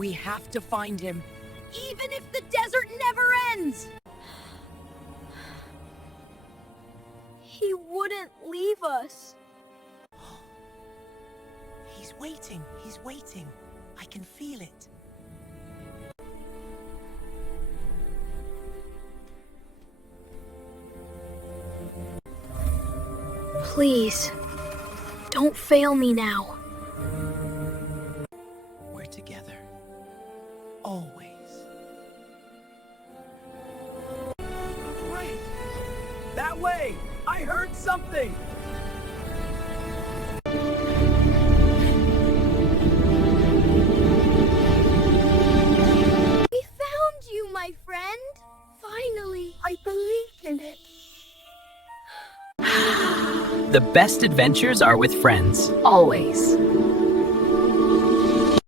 We have to find him, even if the desert never ends! He wouldn't leave us. He's waiting, he's waiting. I can feel it. Please, don't fail me now. We're together. Always. Wait! That way! I heard something! We found you, my friend. Finally, I believed in it. The best adventures are with friends. Always.